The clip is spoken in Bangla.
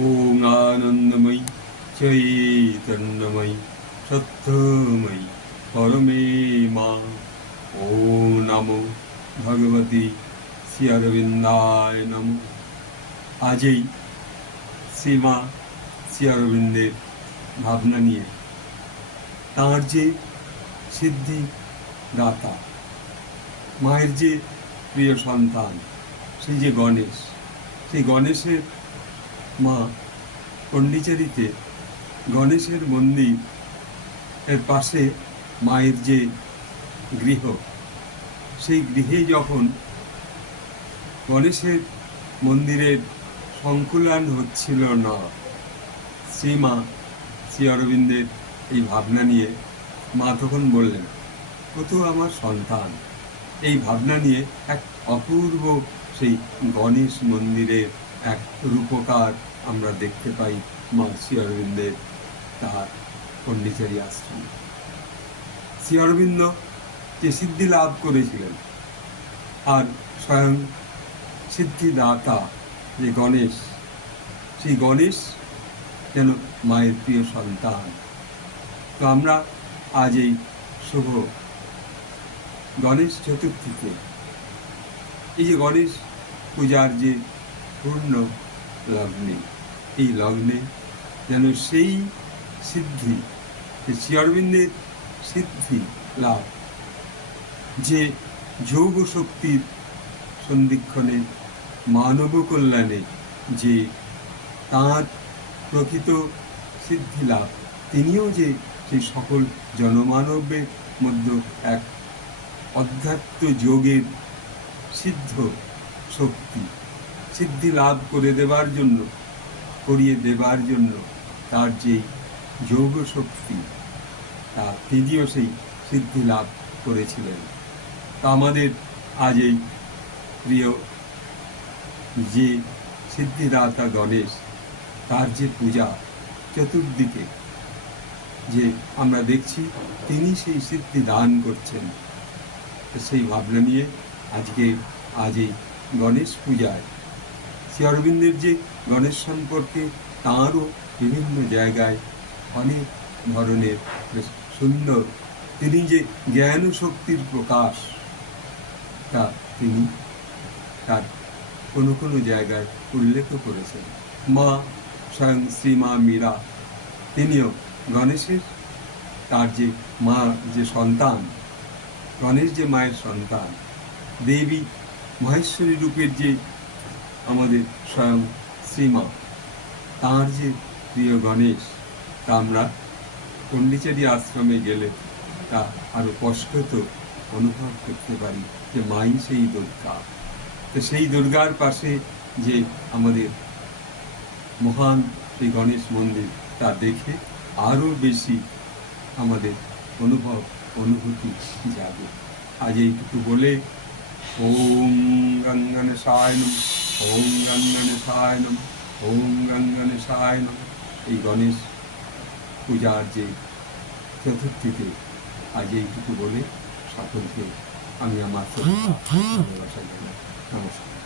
ওং আনন্দময়ী চৈতন্যময়ী সত্যময়ী পরমে মা। ওং নমো ভগবতী শ্রী অরবিন্দায় নমঃ। আজই শ্রীমা শ্রী অরবিন্দের ভাবনা নিয়ে তাঁর যে সিদ্ধি দাতা, মায়ের যে প্রিয় সন্তান, সেই যে গণেশ, সেই গণেশের মা পণ্ডিচেরিতে গণেশের মন্দির এর পাশে মায়ের যে গৃহ, সেই গৃহে যখন গণেশের মন্দিরের সংকুলান হচ্ছিল না, শ্রীমা শ্রী অরবিন্দের এই ভাবনা নিয়ে মা তখন বললেন, ও তো আমার সন্তান। এই ভাবনা নিয়ে এক অপূর্ব সেই গণেশ মন্দিরের এক রূপকার আমরা দেখতে পাই মা শ্রী অরবিন্দের তার পণ্ডিচেরি আশ্রমে। শ্রী অরবিন্দ যে সিদ্ধি লাভ করেছিলেন, আর স্বয়ং সিদ্ধিদাতা যে গণেশ, সেই গণেশ যেন মায়ের প্রিয় সন্তান। তো আমরা আজ এই শুভ গণেশ চতুর্থীতে এই যে গণেশ পূজার যে পূর্ণ লগ্নে, এই লগ্নে যেন সেই সিদ্ধি, শ্রী অরবিন্দের সিদ্ধি লাভ, যে যোগ শক্তির সন্ধিক্ষণে মানব কল্যাণে যে তাঁর প্রকৃত সিদ্ধি লাভ, তিনিও যে সেই সকল জনমানবের মধ্যে এক অধ্যাত্ম যোগের সিদ্ধ শক্তি সিদ্ধি লাভ করে দেবার জন্য, করিয়ে দেবার জন্য তার যে যোগ শক্তি, তা তিনিও সেই সিদ্ধি লাভ করেছিলেন। তা আমাদের আজ এই প্রিয় যে সিদ্ধিদাতা গণেশ, তার যে পূজা চতুর্দিকে যে আমরা দেখছি, তিনি সেই সিদ্ধি দান করছেন। সেই ভাবনা নিয়ে আজকে আজ এই গণেশ পূজায় শ্রী অরবিন্দের যে গণেশ সম্পর্কে তাঁরও বিভিন্ন জায়গায় অনেক ধরনের সুন্দর, তিনি যে জ্ঞান শক্তির প্রকাশ, তা তিনি তার কোনো কোনো জায়গায় উল্লেখ করেছেন। মা স্বয়ং শ্রীমা মীরা, তিনিও গণেশের, তার যে মা যে সন্তান, গণেশ যে মায়ের সন্তান, দেবী মহেশ্বরী রূপের যে আমাদের স্বয়ং শ্রীমা, তাঁর যে প্রিয় গণেশ, তা আমরা পণ্ডিচেরি আশ্রমে গেলে তা আরও স্পষ্টত অনুভব করতে পারি যে মাই সেই দুর্গা। তো সেই দুর্গার পাশে যে আমাদের মহান সেই গণেশ মন্দির, তা দেখে আরও বেশি আমাদের অনুভূতি যাবে। আজ এইটুকু বলে ওম গঙ্গণেশায় নমঃ, ওম গঙ্গণেশায় নমঃ, ওম গঙ্গণেশায় নমঃ। এই গণেশ পূজার যে চতুর্থীতে আজ এইটুকু বলে সকলকে আমি আমার ভালোবাসা জানাই। নমস্কার।